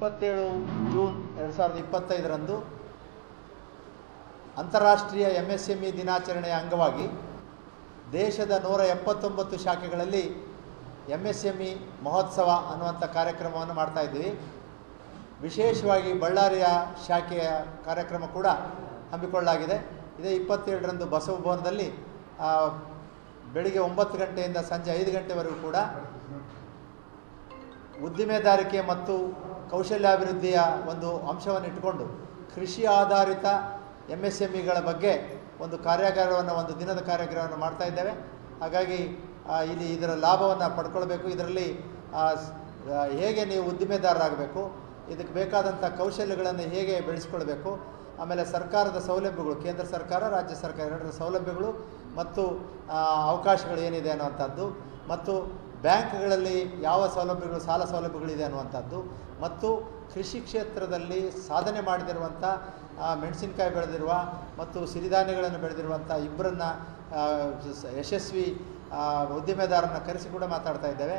27 June 2025ರಂದು ಅಂತಾರಾಷ್ಟ್ರೀಯ MSME ದಿನಾಚರಣೆಯ ಅಂಗವಾಗಿ ದೇಶದ 179 ಶಾಖೆಗಳಲ್ಲಿ MSME ಮಹೋತ್ಸವ ಅನ್ನುವಂಥ ಕಾರ್ಯಕ್ರಮವನ್ನು ಮಾಡ್ತಾ ಇದ್ದೀವಿ. ವಿಶೇಷವಾಗಿ ಬಳ್ಳಾರಿಯ ಶಾಖೆಯ ಕಾರ್ಯಕ್ರಮ ಕೂಡ ಹಮ್ಮಿಕೊಳ್ಳಲಾಗಿದೆ. ಇದೇ 27ರಂದು ಬಸವ ಭವನದಲ್ಲಿ ಬೆಳಿಗ್ಗೆ 9 ಗಂಟೆಯಿಂದ ಸಂಜೆ 5 ಗಂಟೆವರೆಗೂ ಕೂಡ ಉದ್ದಿಮೆದಾರಿಕೆ ಮತ್ತು ಕೌಶಲ್ಯಾಭಿವೃದ್ಧಿಯ ಒಂದು ಅಂಶವನ್ನು ಇಟ್ಟುಕೊಂಡು ಕೃಷಿ ಆಧಾರಿತ MSMEಗಳ ಬಗ್ಗೆ ಒಂದು ಕಾರ್ಯಾಗಾರವನ್ನು, ಒಂದು ದಿನದ ಕಾರ್ಯಾಗಾರವನ್ನು ಮಾಡ್ತಾ ಇದ್ದೇವೆ. ಹಾಗಾಗಿ ಇಲ್ಲಿ ಇದರ ಲಾಭವನ್ನು ಪಡ್ಕೊಳ್ಬೇಕು. ಇದರಲ್ಲಿ ಹೇಗೆ ನೀವು ಉದ್ದಿಮೆದಾರರಾಗಬೇಕು, ಇದಕ್ಕೆ ಬೇಕಾದಂಥ ಕೌಶಲ್ಯಗಳನ್ನು ಹೇಗೆ ಬೆಳೆಸ್ಕೊಳ್ಬೇಕು, ಆಮೇಲೆ ಸರ್ಕಾರದ ಸೌಲಭ್ಯಗಳು, ಕೇಂದ್ರ ಸರ್ಕಾರ ರಾಜ್ಯ ಸರ್ಕಾರ ಎರಡರ ಸೌಲಭ್ಯಗಳು ಮತ್ತು ಅವಕಾಶಗಳು ಏನಿದೆ ಅನ್ನುವಂಥದ್ದು, ಮತ್ತು ಬ್ಯಾಂಕ್ಗಳಲ್ಲಿ ಯಾವ ಸೌಲಭ್ಯಗಳು, ಸಾಲ ಸೌಲಭ್ಯಗಳಿದೆ ಅನ್ನುವಂಥದ್ದು, ಮತ್ತು ಕೃಷಿ ಕ್ಷೇತ್ರದಲ್ಲಿ ಸಾಧನೆ ಮಾಡಿದಿರುವಂಥ ಮೆಣಸಿನಕಾಯಿ ಬೆಳೆದಿರುವ ಮತ್ತು ಸಿರಿಧಾನ್ಯಗಳನ್ನು ಬೆಳೆದಿರುವಂಥ ಇಬ್ಬರನ್ನ ಯಶಸ್ವಿ ಉದ್ದಿಮೆದಾರರನ್ನ ಕರೆಸಿ ಕೂಡ ಮಾತಾಡ್ತಾ ಇದ್ದೇವೆ.